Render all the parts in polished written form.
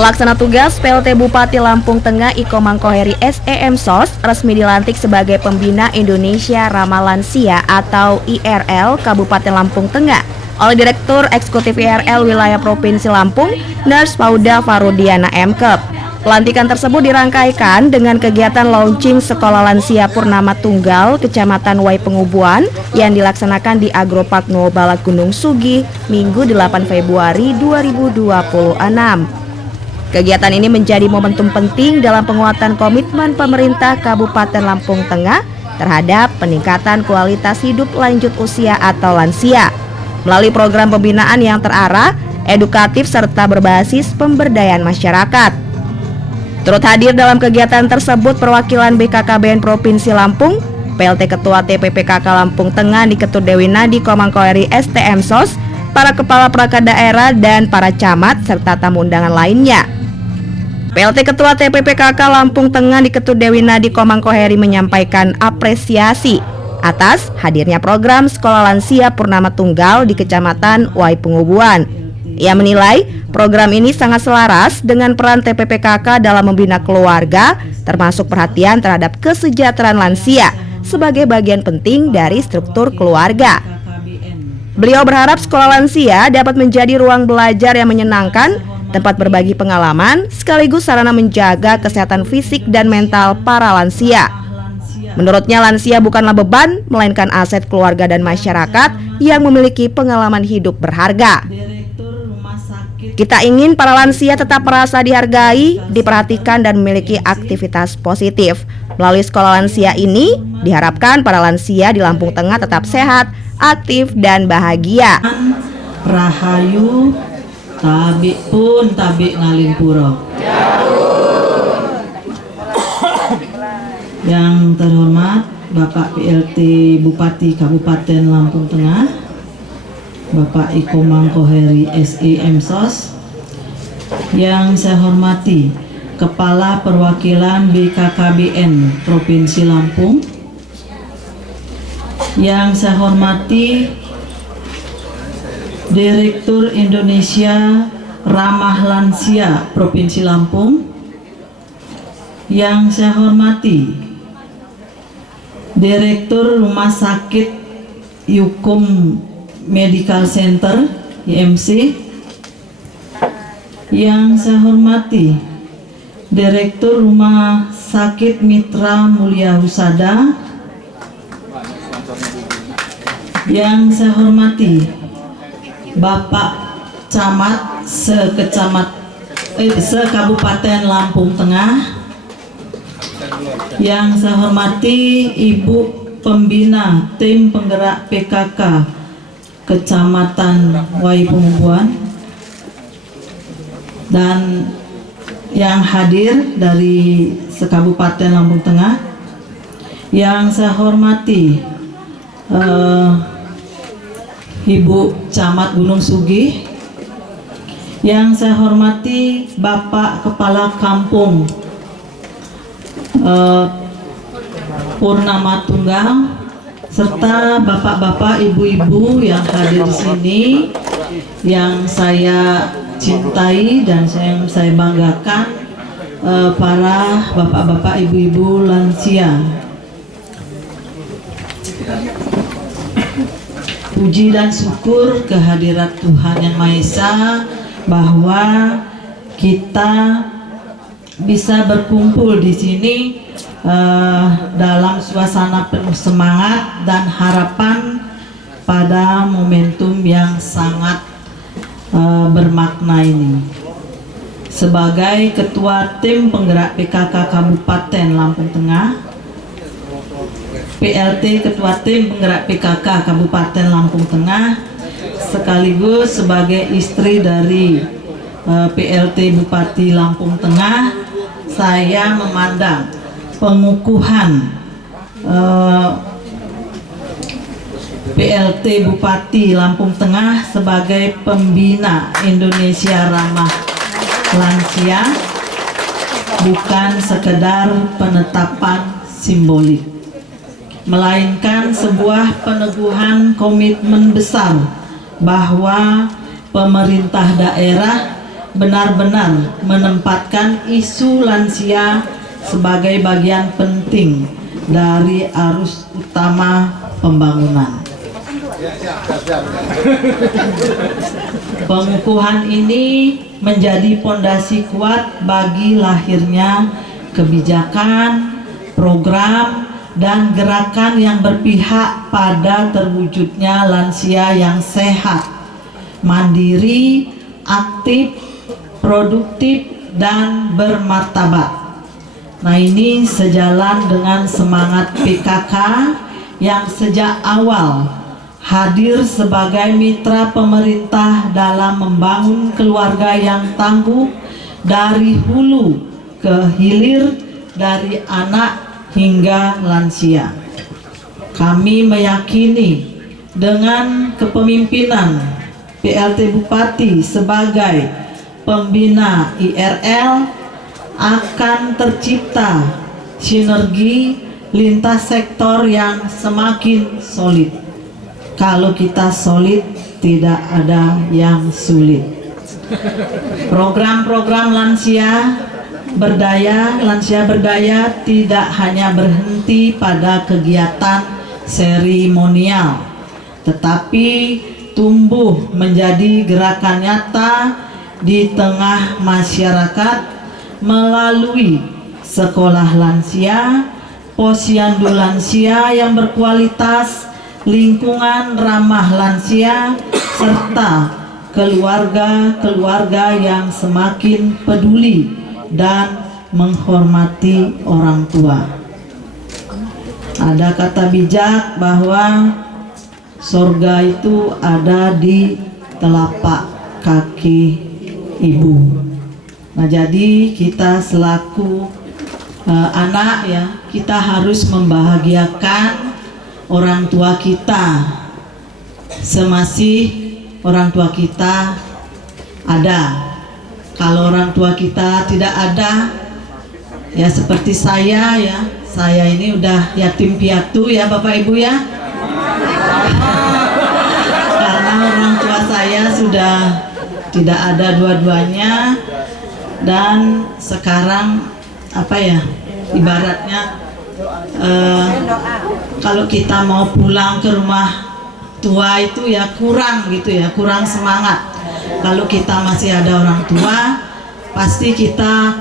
Pelaksana tugas PLT Bupati Lampung Tengah Iko Mangkoheri SEM SOS resmi dilantik sebagai Pembina Indonesia Ramah Lansia atau IRL Kabupaten Lampung Tengah oleh Direktur Eksekutif IRL Wilayah Provinsi Lampung, Nurse Fauda Farudiana Mkep. Pelantikan tersebut dirangkaikan dengan kegiatan launching Sekolah Lansia Purnama Tunggal Kecamatan Wai Pengubuan yang dilaksanakan di Agropark Nuobalak Gunung Sugi Minggu 8 Februari 2026. Kegiatan ini menjadi momentum penting dalam penguatan komitmen pemerintah Kabupaten Lampung Tengah terhadap peningkatan kualitas hidup lanjut usia atau lansia melalui program pembinaan yang terarah, edukatif serta berbasis pemberdayaan masyarakat. Turut hadir dalam kegiatan tersebut perwakilan BKKBN Provinsi Lampung, PLT Ketua TPPKK Lampung Tengah Diketur Dewi Nadi Komangkoheri STM SOS, para kepala perangkat daerah dan para camat serta tamu undangan lainnya. PLT Ketua TPPKK Lampung Tengah Diketur Dewi Nadi Komangkoheri menyampaikan apresiasi atas hadirnya program Sekolah Lansia Purnama Tunggal di Kecamatan Wai Pengubuan. Ia menilai program ini sangat selaras dengan peran TPPKK dalam membina keluarga, termasuk perhatian terhadap kesejahteraan lansia sebagai bagian penting dari struktur keluarga. Beliau berharap sekolah lansia dapat menjadi ruang belajar yang menyenangkan, tempat berbagi pengalaman, sekaligus sarana menjaga kesehatan fisik dan mental para lansia. Menurutnya lansia bukanlah beban, melainkan aset keluarga dan masyarakat yang memiliki pengalaman hidup berharga. Kita ingin para lansia tetap merasa dihargai, diperhatikan dan memiliki aktivitas positif. Melalui sekolah lansia ini, diharapkan para lansia di Lampung Tengah tetap sehat, aktif dan bahagia. Rahayu tabi pun tabi ngalimpuro. Yang terhormat Bapak PLT Bupati Kabupaten Lampung Tengah, Bapak Iko Mangkoheri SEM SOS. Yang saya hormati Kepala Perwakilan BKKBN Provinsi Lampung. Yang saya hormati Direktur Indonesia Ramah Lansia Provinsi Lampung. Yang saya hormati Direktur Rumah Sakit Yukum Medical Center IMC. Yang saya hormati Direktur Rumah Sakit Mitra Mulia Husada. Yang saya hormati Bapak Camat Sekabupaten Lampung Tengah. Yang saya hormati Ibu Pembina Tim Penggerak PKK Kecamatan Wai Pengubuan, dan yang hadir dari Sekabupaten Lampung Tengah. Yang saya hormati Ibu Camat Gunung Sugi. Yang saya hormati Bapak Kepala Kampung Purnama Tunggal, serta bapak-bapak, ibu-ibu yang hadir di sini, yang saya cintai dan yang saya banggakan, para bapak-bapak, ibu-ibu lansia. Puji dan syukur kehadirat Tuhan Yang Maha Esa bahwa kita bisa berkumpul di sini dalam suasana penuh semangat dan harapan pada momentum yang sangat bermakna ini. Sebagai Ketua Tim Penggerak PKK Kabupaten Lampung Tengah, PLT Ketua Tim Penggerak PKK Kabupaten Lampung Tengah, sekaligus sebagai istri dari PLT Bupati Lampung Tengah, saya memandang pengukuhan PLT Bupati Lampung Tengah sebagai Pembina Indonesia Ramah Lansia bukan sekedar penetapan simbolik, melainkan sebuah peneguhan komitmen besar bahwa pemerintah daerah benar-benar menempatkan isu lansia sebagai bagian penting dari arus utama pembangunan. Pengukuhan ini menjadi fondasi kuat bagi lahirnya kebijakan, program, dan gerakan yang berpihak pada terwujudnya lansia yang sehat, mandiri, aktif, produktif, dan bermartabat. Nah, ini sejalan dengan semangat PKK yang sejak awal hadir sebagai mitra pemerintah dalam membangun keluarga yang tangguh dari hulu ke hilir, dari anak hingga lansia. Kami meyakini dengan kepemimpinan PLT Bupati sebagai pembina IRL akan tercipta sinergi lintas sektor yang semakin solid. Kalau kita solid, tidak ada yang sulit. Program-program lansia berdaya tidak hanya berhenti pada kegiatan seremonial, tetapi tumbuh menjadi gerakan nyata di tengah masyarakat melalui sekolah lansia, posyandu lansia yang berkualitas, lingkungan ramah lansia, serta keluarga-keluarga yang semakin peduli dan menghormati orang tua. Ada kata bijak bahwa surga itu ada di telapak kaki ibu. Nah, jadi kita selaku anak ya, kita harus membahagiakan orang tua kita semasih orang tua kita ada. Kalau orang tua kita tidak ada, ya seperti saya ya, saya ini udah yatim piatu ya Bapak Ibu ya. Karena orang tua saya sudah tidak ada dua-duanya, dan sekarang apa ya, ibaratnya kalau kita mau pulang ke rumah tua itu ya kurang gitu ya, kurang semangat. Kalau kita masih ada orang tua, pasti kita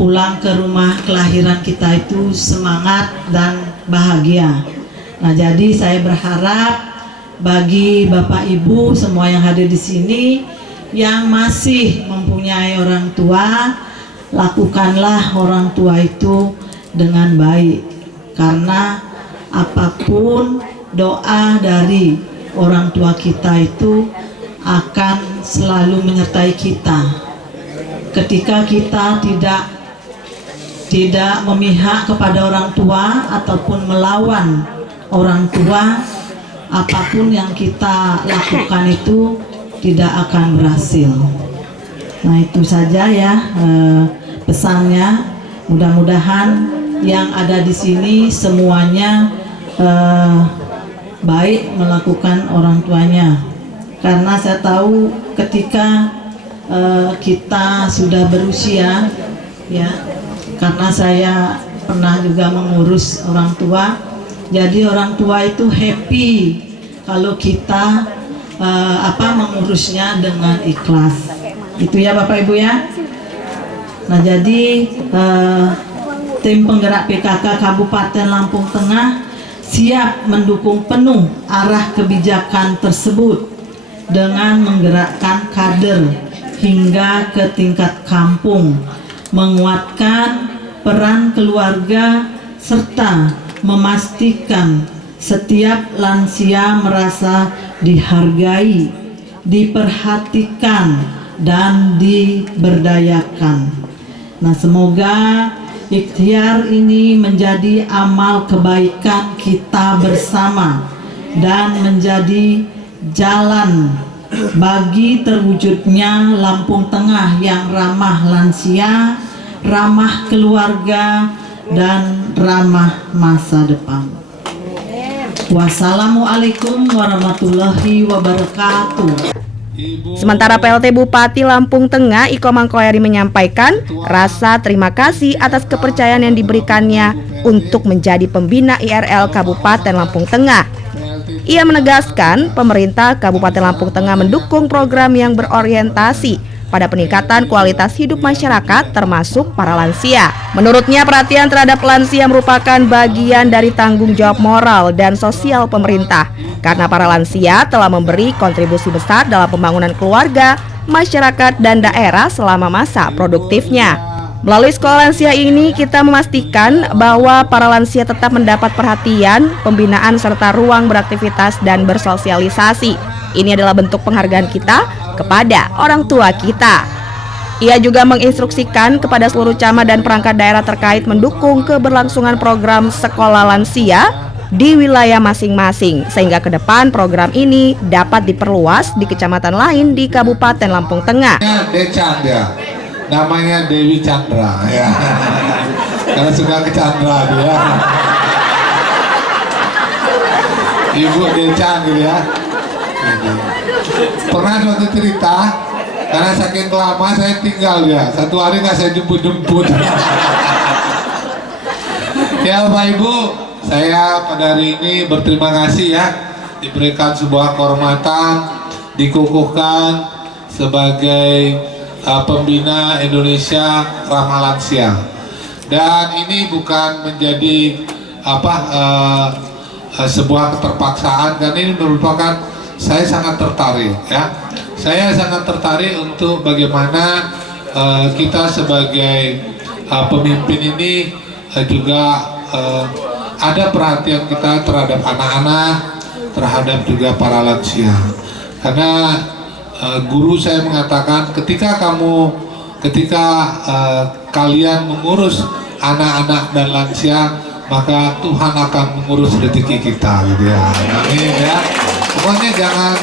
pulang ke rumah kelahiran kita itu semangat dan bahagia. Nah, jadi saya berharap bagi Bapak Ibu semua yang hadir di sini yang masih mempunyai orang tua, lakukanlah orang tua itu dengan baik, karena apapun doa dari orang tua kita itu akan selalu menyertai kita. Ketika kita tidak memihak kepada orang tua ataupun melawan orang tua, apapun yang kita lakukan itu tidak akan berhasil. Nah, itu saja ya pesannya. Mudah-mudahan yang ada di sini semuanya baik melakukan orang tuanya, karena saya tahu ketika kita sudah berusia ya, karena saya pernah juga mengurus orang tua, jadi orang tua itu happy kalau kita mengurusnya dengan ikhlas. Itu ya Bapak Ibu ya. Nah, jadi tim penggerak PKK Kabupaten Lampung Tengah siap mendukung penuh arah kebijakan tersebut dengan menggerakkan kader hingga ke tingkat kampung, menguatkan peran keluarga, serta memastikan setiap lansia merasa dihargai, diperhatikan, dan diberdayakan. Nah, semoga ikhtiar ini menjadi amal kebaikan kita bersama dan menjadi jalan bagi terwujudnya Lampung Tengah yang ramah lansia, ramah keluarga, dan ramah masa depan. Wassalamualaikum warahmatullahi wabarakatuh. Sementara PLT Bupati Lampung Tengah Iko Mangkoyari menyampaikan rasa terima kasih atas kepercayaan yang diberikannya untuk menjadi pembina IRL Kabupaten Lampung Tengah. Ia menegaskan pemerintah Kabupaten Lampung Tengah mendukung program yang berorientasi pada peningkatan kualitas hidup masyarakat termasuk para lansia. Menurutnya perhatian terhadap lansia merupakan bagian dari tanggung jawab moral dan sosial pemerintah karena para lansia telah memberi kontribusi besar dalam pembangunan keluarga, masyarakat, dan daerah selama masa produktifnya. Melalui sekolah lansia ini kita memastikan bahwa para lansia tetap mendapat perhatian, pembinaan serta ruang beraktivitas dan bersosialisasi. Ini adalah bentuk penghargaan kita kepada orang tua kita. Ia juga menginstruksikan kepada seluruh camat dan perangkat daerah terkait mendukung keberlangsungan program sekolah lansia di wilayah masing-masing sehingga ke depan program ini dapat diperluas di kecamatan lain di Kabupaten Lampung Tengah. Decanda, namanya Dewi Chandra ya. Karena suka ke Chandra dia. Ibu Decan gitu ya. Pernah suatu cerita, karena saking lama saya tinggal ya, satu hari nggak saya jemput-jemput. Ya Bapak Ibu, saya pada hari ini berterima kasih ya, diberikan sebuah kehormatan, dikukuhkan sebagai pembina Indonesia Ramah Lansia. Dan ini bukan menjadi sebuah keterpaksaan, dan ini merupakan saya sangat tertarik ya. Saya sangat tertarik untuk bagaimana kita sebagai pemimpin ini juga ada perhatian kita terhadap anak-anak, terhadap juga para lansia. Karena guru saya mengatakan ketika kalian mengurus anak-anak dan lansia, maka Tuhan akan mengurus rezeki kita gitu ya. Amin ya. Pokoknya jangan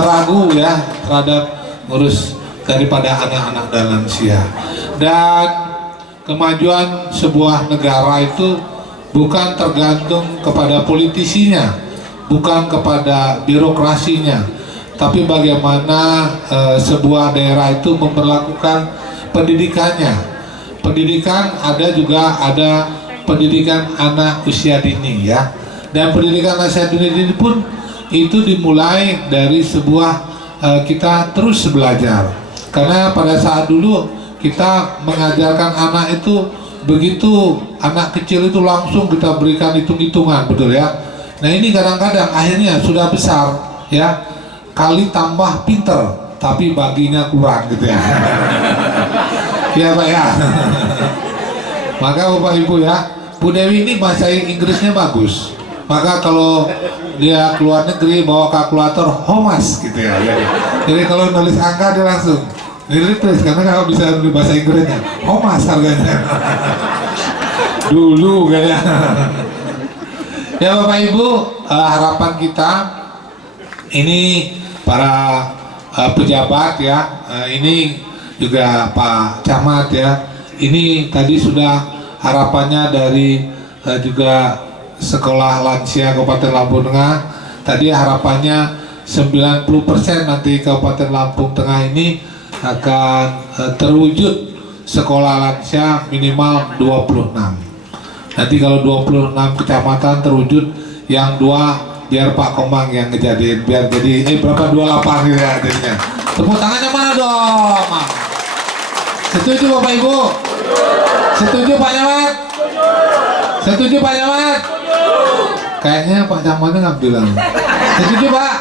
ragu ya terhadap ngurus daripada anak-anak dan lansia. Dan kemajuan sebuah negara itu bukan tergantung kepada politisinya, bukan kepada birokrasinya, tapi bagaimana sebuah daerah itu memperlakukan pendidikannya. Pendidikan ada pendidikan anak usia dini ya. Dan pendidikan anak usia dini pun itu dimulai dari sebuah kita terus belajar. Karena pada saat dulu kita mengajarkan anak itu begitu anak kecil itu langsung kita berikan hitung-hitungan, betul ya. Nah ini kadang-kadang akhirnya sudah besar ya, kali tambah pinter tapi baginya kurang gitu ya. Ya Pak ya. Maka Bapak Ibu ya, Bu Dewi ini bahasa Inggrisnya bagus. Maka kalau dia keluar negeri bawa kalkulator Homas gitu ya. Jadi kalau nulis angka dia langsung tulis, karena kalau bisa nulis bahasa Inggrisnya Homas harganya. Dulu kayaknya. Ya Bapak Ibu, harapan kita ini para pejabat ya, ini juga Pak Camat ya. Ini tadi sudah harapannya dari juga Sekolah Lansia Kabupaten Lampung Tengah. Tadi harapannya 90% nanti Kabupaten Lampung Tengah ini akan terwujud sekolah lansia minimal 26. Nanti kalau 26 kecamatan terwujud, yang 2 biar Pak Komang yang ngejadiin, biar jadi berapa 28 gitu ya jadinya. Tepuk tangannya mana dong? Setuju Bapak Ibu? Setuju Pak Camat? Setuju Pak Camat? Kayaknya Pak Camatnya nggak bilang. Setuju Pak?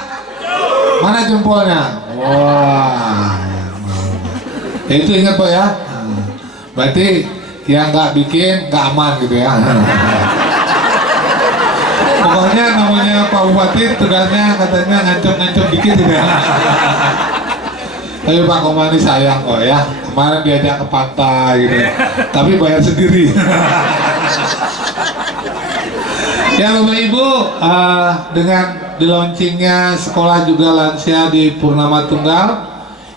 Mana jempolnya? Wah, ya itu ingat Pak ya. Berarti yang nggak bikin nggak aman gitu ya. Pokoknya namanya Pak Bupati tugasnya katanya ngancam-ngancam dikit gitu ya. Tapi Pak Komani sayang kok ya. Kemarin diajak ke pantai gitu, tapi bayar sendiri. Ya Bapak Ibu, dengan di launchingnya sekolah juga lansia di Purnama Tunggal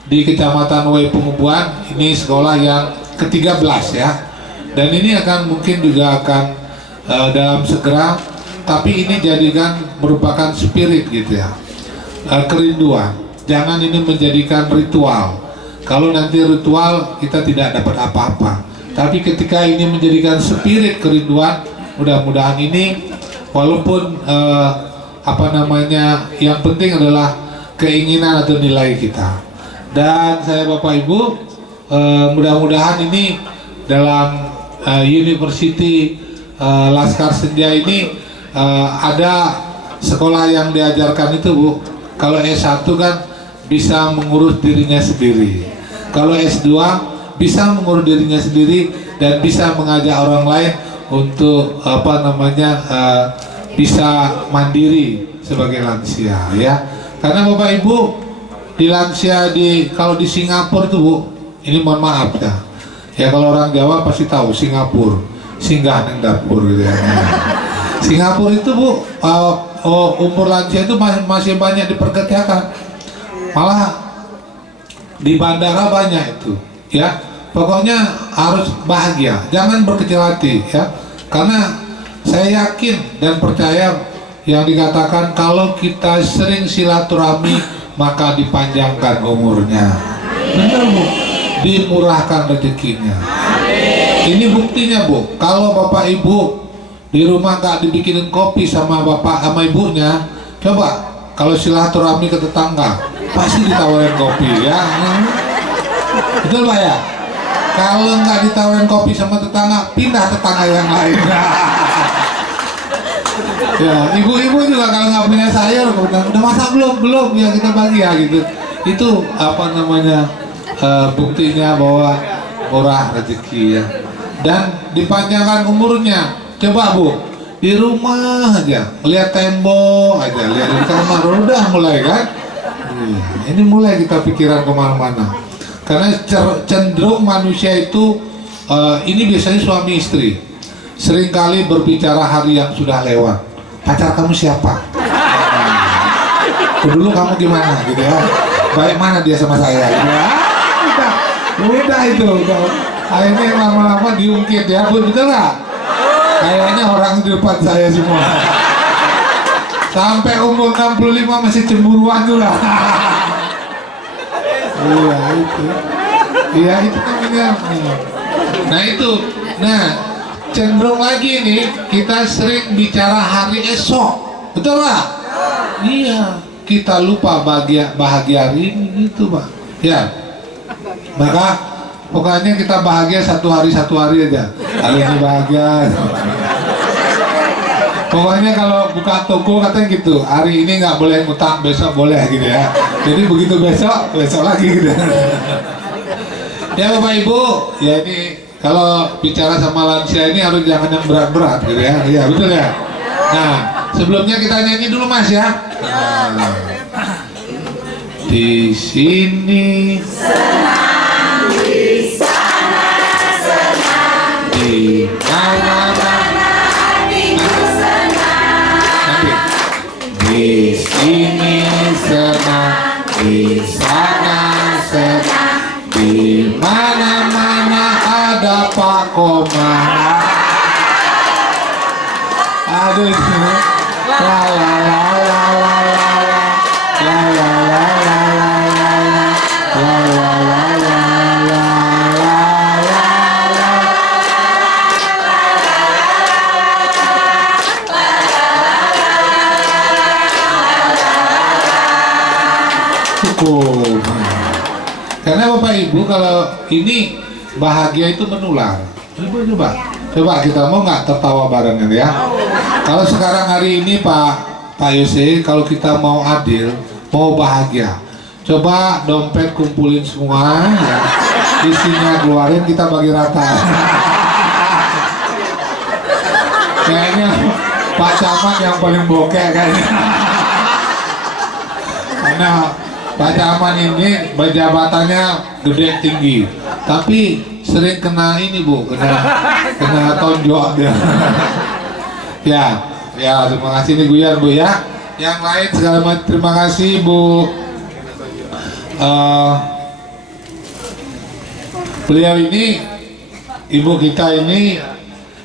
di Kecamatan Wai Pengubuan, ini sekolah yang ke-13 ya. Dan ini akan mungkin juga akan dalam segera, tapi ini jadikan merupakan spirit gitu ya, kerinduan. jangan ini menjadikan ritual. Kalau nanti ritual kita tidak dapat apa-apa. Tapi ketika ini menjadikan spirit kerinduan, mudah-mudahan ini walaupun yang penting adalah keinginan atau nilai kita. Dan saya Bapak Ibu, mudah-mudahan ini dalam University Laskar Senja ini ada sekolah yang diajarkan itu Bu. Kalau S1 kan bisa mengurus dirinya sendiri. Kalau S2 bisa mengurus dirinya sendiri dan bisa mengajak orang lain untuk bisa mandiri sebagai lansia ya. Karena Bapak Ibu di lansia kalau di Singapura itu Bu, ini mohon maaf ya. Ya kalau orang Jawa pasti tahu Singapura, singgah neng dapur gitu ya. Singapura itu Bu, umur lansia itu masih banyak diperkerjakan. Malah di bandara banyak itu ya. Pokoknya harus bahagia, jangan berkecil hati ya. Karena saya yakin dan percaya yang dikatakan kalau kita sering silaturahmi maka dipanjangkan umurnya. Benar Bu, dimurahkan rezekinya. Ini buktinya Bu, kalau Bapak Ibu di rumah nggak dibikinin kopi sama bapak sama ibunya, coba kalau silaturahmi ke tetangga pasti ditawarin kopi ya. Betul Pak ya? Kalau nggak ditawarin kopi sama tetangga, pindah tetangga yang lain. Ya, ibu-ibu juga kalau nggak punya sayur, udah masak belum ya kita bagi ya gitu. Itu buktinya bahwa murah rezeki ya. Dan dipanjangkan umurnya. Coba Bu, di rumah aja, lihat tembok aja, lihat di kamar, udah mulai kan? Ini mulai kita pikiran kemana-mana. Karena cenderung manusia itu, ini biasanya suami istri, seringkali berbicara hari yang sudah lewat. Pacar kamu siapa? Dulu kamu gimana gitu ya? Baik mana dia sama saya? Gitu ya? Udah itu, udah. Akhirnya lama-lama diungkit ya, Bu, betul nggak? Kayaknya orang di depan saya semua. Sampai umur 65 masih cemburuan tuh lah. Iya itu. Iya itu namanya. Nah itu. Nah cenderung lagi nih kita sering bicara hari esok. Betul Pak? Iya. Kita lupa bahagia hari ini gitu Pak. Ya. Maka pokoknya kita bahagia satu hari aja. Hari ini bahagia. Pokoknya kalau buka toko katanya gitu, hari ini nggak boleh ngutang, besok boleh gitu ya. Jadi begitu besok lagi gitu. Ya Bapak Ibu, ya ini kalau bicara sama lansia ini harus jangan yang berat-berat gitu ya. Iya betul ya. Nah sebelumnya kita nyanyi dulu Mas ya. Nah, di sini senang, di sana senang, di mana-mana hatiku senang. Di sini senang, di sana senang, di mana-mana ada Pak Komar. Aduh, la la la la la la la la la la karena Bapak Ibu kalau ini bahagia itu menular. Ibu coba kita mau nggak tertawa barengan ya. Kalau sekarang hari ini Pak Yose, kalau kita mau adil, mau bahagia, coba dompet kumpulin semua, ya. Isinya keluarin kita bagi rata. Kayaknya Pak Camat yang paling bokeh kayaknya. Karena Pak Camat ini jabatannya gede tinggi, tapi sering kena ini Bu, kena tonjok dia. Ya terima kasih nih Guyan Bu ya. Yang lain segala macam terima kasih Bu. Beliau ini ibu kita ini,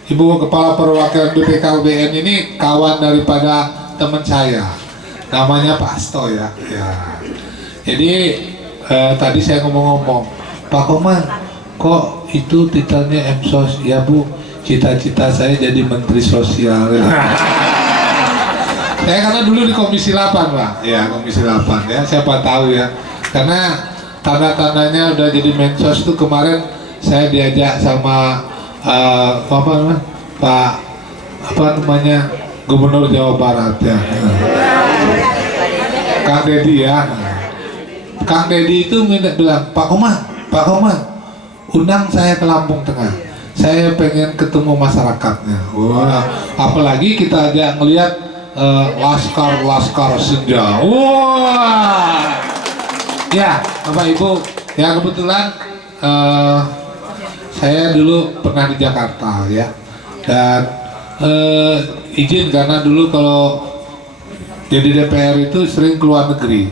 ibu kepala perwakilan BPKBN ini kawan daripada teman saya, namanya Pak Asto ya. Jadi tadi saya ngomong-ngomong, Pak Koman, kok itu titelnya MSOS? Ya Bu, cita-cita saya jadi Menteri Sosial. Saya karena dulu di Komisi 8 Pak, ya Komisi 8 ya, siapa tahu ya. Karena tanda-tandanya udah jadi Mensos itu kemarin saya diajak sama Gubernur Jawa Barat ya, Kang Deddy ya. Kang Deddy itu bilang, Pak Koman, undang saya ke Lampung Tengah. Saya pengen ketemu masyarakatnya. Wah, apalagi kita aja ngelihat laskar senja. Wah, ya Bapak Ibu, ya kebetulan saya dulu pernah di Jakarta ya, dan izin karena dulu kalau jadi DPR itu sering keluar negeri.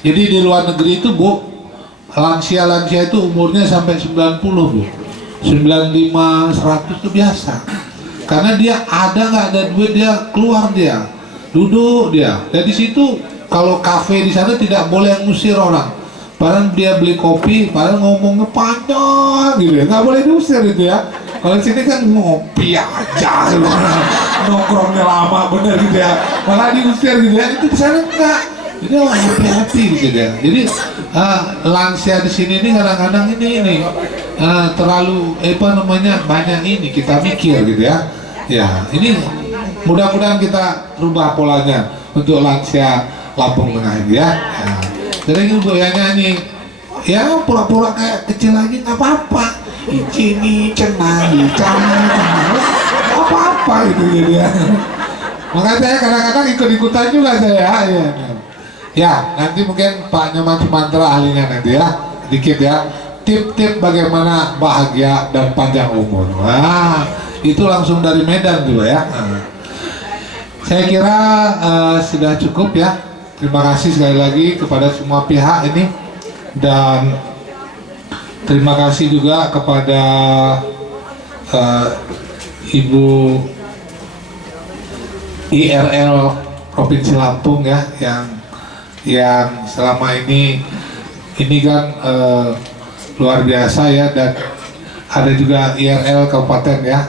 Jadi di luar negeri itu Bu, lansia-lansia itu umurnya sampai 90 Bu, 95, 100 itu biasa. Karena dia ada nggak ada duit, dia keluar, dia duduk dia. Dan di situ kalau kafe di sana tidak boleh ngusir orang. Padahal dia beli kopi, padahal ngomongnya panjang gitu ya, nggak boleh diusir gitu ya. Kalau di sini kan ngopi aja, gitu. Nongkrongnya lama bener gitu ya, malah diusir gitu ya. Itu di sana enggak, jadi happy gitu ya. Jadi lansia di sini ini kadang-kadang ini terlalu banyak ini kita mikir gitu ya. Ya ini mudah-mudahan kita rubah polanya untuk lansia Lampung Tengah ini ya. Jadi Bu ya nyanyi, ya pura-pura kayak kecil lagi nggak apa-apa. Ini cenah, apa-apa itu jadi ya. Makanya saya kadang-kadang ikut-ikutan juga saya. Ya nanti mungkin Pak Nyoman Sumantra ahlinya nanti ya, dikit ya. Tip-tip bagaimana bahagia dan panjang umur. Wah, itu langsung dari Medan juga ya. Saya kira sudah cukup ya. Terima kasih sekali lagi kepada semua pihak ini, dan terima kasih juga kepada Ibu IRL Provinsi Lampung ya, yang selama ini kan luar biasa ya, dan ada juga IRL Kabupaten ya,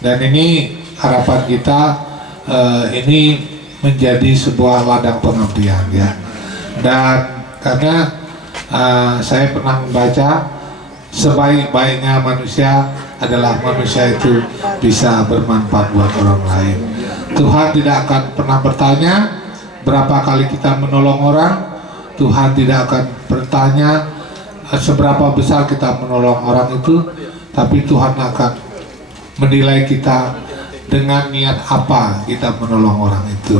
dan ini harapan kita ini menjadi sebuah ladang pengabdian ya. Dan karena saya pernah membaca, sebaik-baiknya manusia adalah manusia itu bisa bermanfaat buat orang lain. Tuhan tidak akan pernah bertanya berapa kali kita menolong orang. Tuhan tidak akan bertanya seberapa besar kita menolong orang itu, tapi Tuhan akan menilai kita dengan niat apa kita menolong orang itu.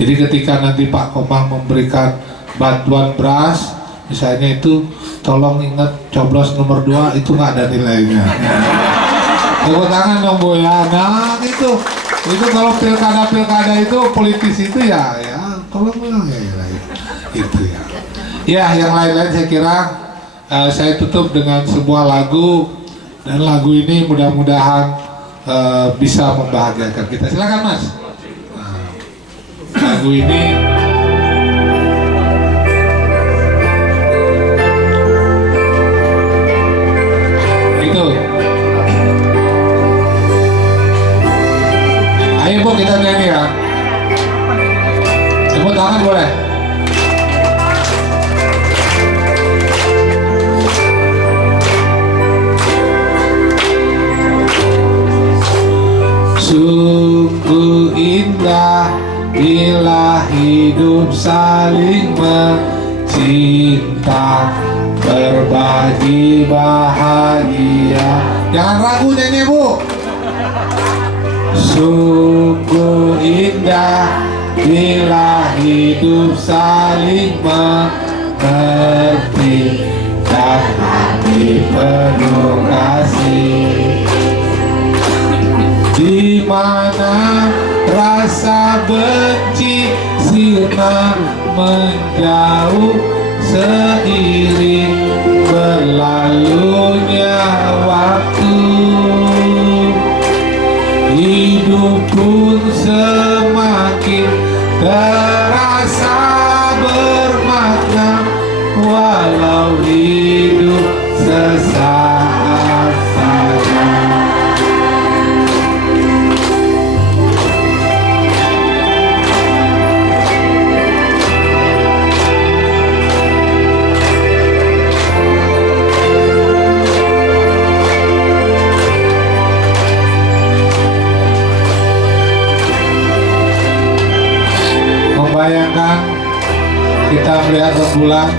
Jadi ketika nanti Pak Komang memberikan bantuan beras misalnya, itu tolong ingat coblos nomor 2 itu nggak ada nilainya. Tepuk tangan dong Bu ya. Nah itu kalau pilkada itu politisi itu ya tolong ya itu ya. Ya yang lain-lain saya kira saya tutup dengan sebuah lagu, dan lagu ini mudah-mudahan bisa membahagiakan kita. Silakan Mas. Lagu ini itu. Ayo Bu kita nyanyi ya. Tepuk tangan boleh. Sungguh indah bila hidup saling mencinta, berbagi bahagia. Jangan ragu nyanyi Bu. Sungguh indah bila hidup saling mengerti, dan hati penuh kasih. Di mana rasa benci sirna menjauh seiring berlalunya waktu, hidup pun semakin terasa bermakna biar rembulan.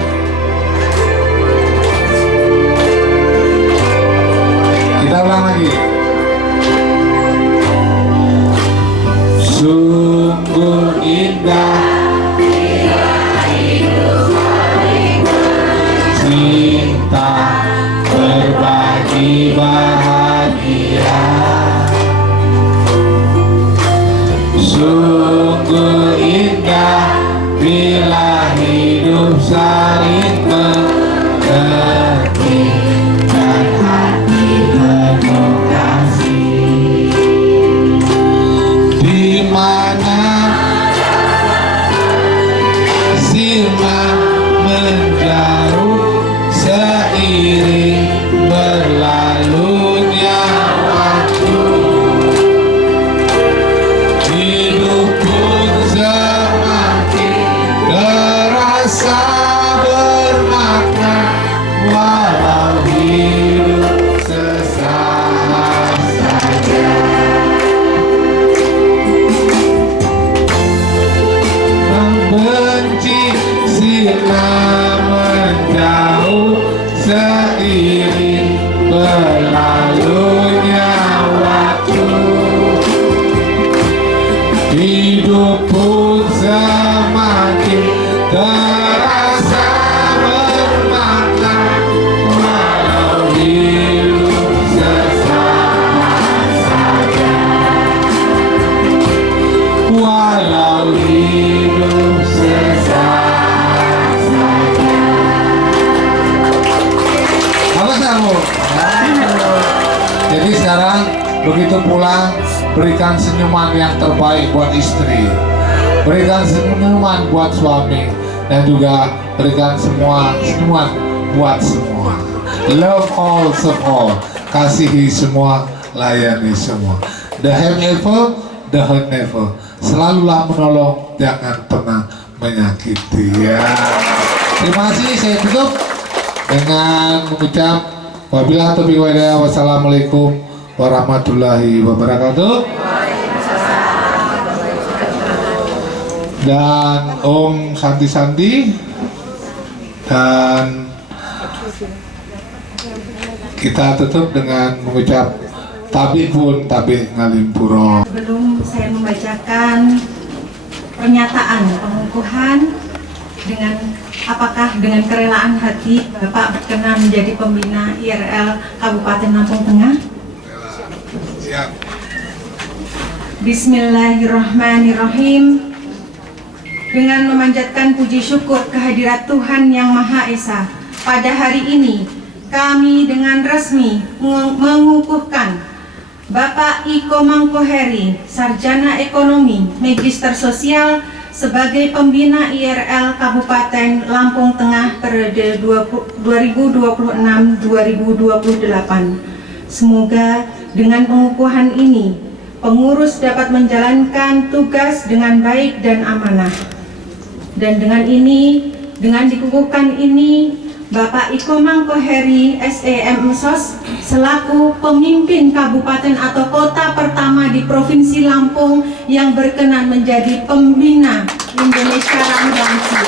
Kita ulang lagi. Sungguh indah cinta berbagi bahagia. Sungguh indah bila hidup saling mengerti dan hati penuh kasih. Di mana sinar menjauh seiring berlalunya waktu, hidup pun semakin terasa bermakna, walau hidup sesaat saja. Membenci sinar menjauh seiring berlalunya waktu, hidup pun semakin terasa bermakna, walau hidup sesaat saja, walau hidup sesaat saja. Apa kamu? Jadi sekarang begitu pulang, berikan senyuman yang terbaik buat istri, berikan senyuman buat suami, dan juga berikan semua senyuman buat semua. Love all, serve all. Kasihi semua, layani semua. The have ever, the hurt never. Selalulah menolong, jangan pernah menyakiti. Ya. Terima kasih. Saya tutup dengan mengucap wabillahi taufiq wal hidayah. Wassalamualaikum warahmatullahi wabarakatuh. Dan Om Santi-Santi, dan kita tutup dengan mengucap tabi pun tabi ngalimpuro. Sebelum saya membacakan pernyataan pengukuhan, dengan apakah dengan kerelaan hati Bapak berkenan menjadi pembina IRL Kabupaten Lampung Tengah? Siap. Bismillahirrahmanirrahim. Dengan memanjatkan puji syukur kehadirat Tuhan Yang Maha Esa, pada hari ini kami dengan resmi mengukuhkan Bapak Iko Mangkoheri, Sarjana Ekonomi, Magister Sosial, sebagai pembina IRL Kabupaten Lampung Tengah periode 2026-2028. Semoga dengan pengukuhan ini, pengurus dapat menjalankan tugas dengan baik dan amanah. Dan dengan dikukuhkan ini, Bapak Iko Mangkoheri, SEM SOS, selaku pemimpin kabupaten atau kota pertama di Provinsi Lampung yang berkenan menjadi pembina Indonesia Ramah Lansia.